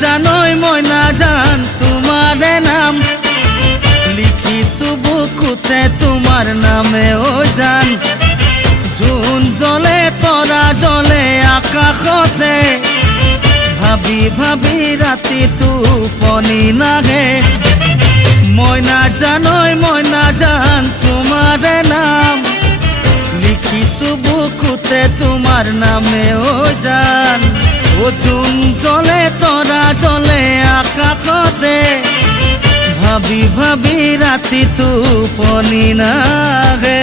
জানই মই নাজান তোমাৰে নাম লিখিছো বুকুতে তোমাৰ নামে ও জান জোন জ্বলে তৰা জ্বলে আকাশতে ভাবি ভাবি ৰাতি টোপনি নাহে মই নাজান তোমাৰে নাম লিখিছো বুকুতে তোমাৰ নামে ও জান ও জোন জ্বলে তৰা জ্বলে আকাশতে ভাবি ভাবি ৰাতি টোপনি নাহে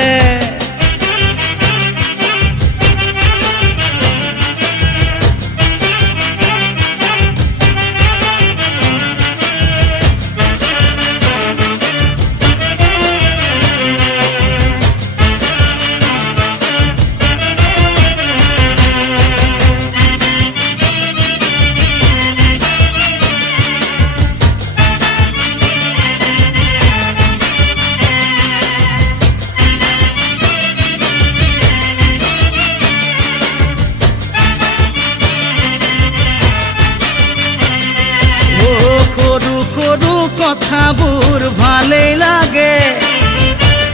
কথাবোৰ ভালেই লাগে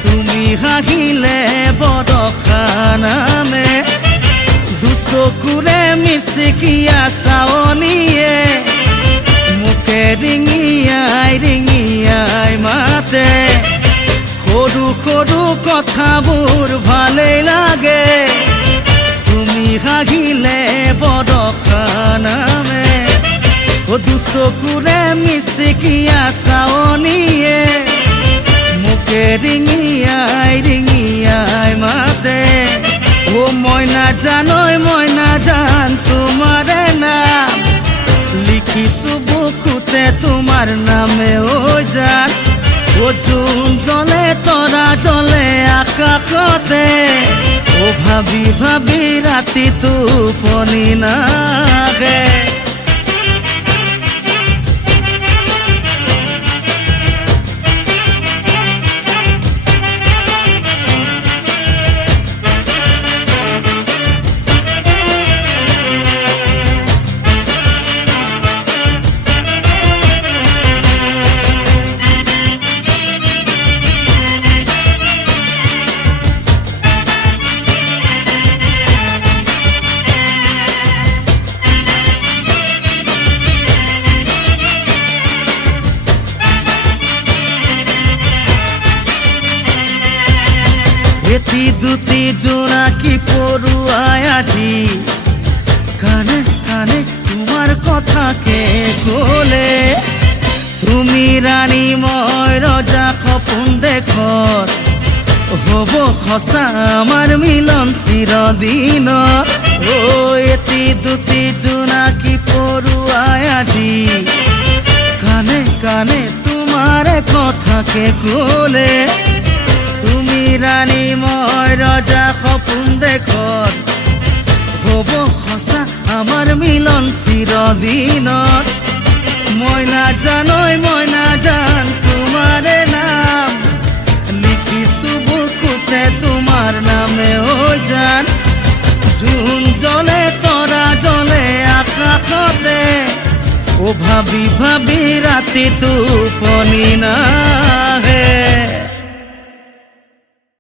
তুমি হাঁহিলে বৰষা নামে দুচকুৰে মিচিকিয়া চাৱনীয়ে মোকে ৰিঙিয়াই মাতে সৰু সৰু কথাবোৰ ভালেই লাগে তুমি হাঁহিলে বৰষা নামে ও দুচকুৰে মিচিকিয়া চাৱনীয়ে মোকে ৰিঙিয়াই মাতে ও মই নাজান তোমাৰে নাম লিখিছো বুকুতে তোমাৰ নামে ও জান ও জোন জ্বলে তৰা জ্বলে আকাশতে ও ভাবি ভাবি ৰাতি টোপনি নাহে এটি দুটি জোনাকি পড়ুয়ায় আজি কানে কানে তোমার কথাকে বলে তুমি রানী মই রজা সপোন দেখত হব সঁচা আমার মিলন চিরদিন ও এটি দুটি জোনাকি পড়ুয়ায় আজি কানে কানে তোমার কথাকে বলে তুমি রানী মই রজা সপোন দেখত হব সঁচা আমাৰ মিলন চিৰদিনত মই নাজান তোমাৰে নাম লিখিছো বুকুতে তোমাৰ নামে ও জান জোন জ্বলে তৰা জ্বলে আকাশতে ও ভাবি ভাবি ৰাতি টোপনি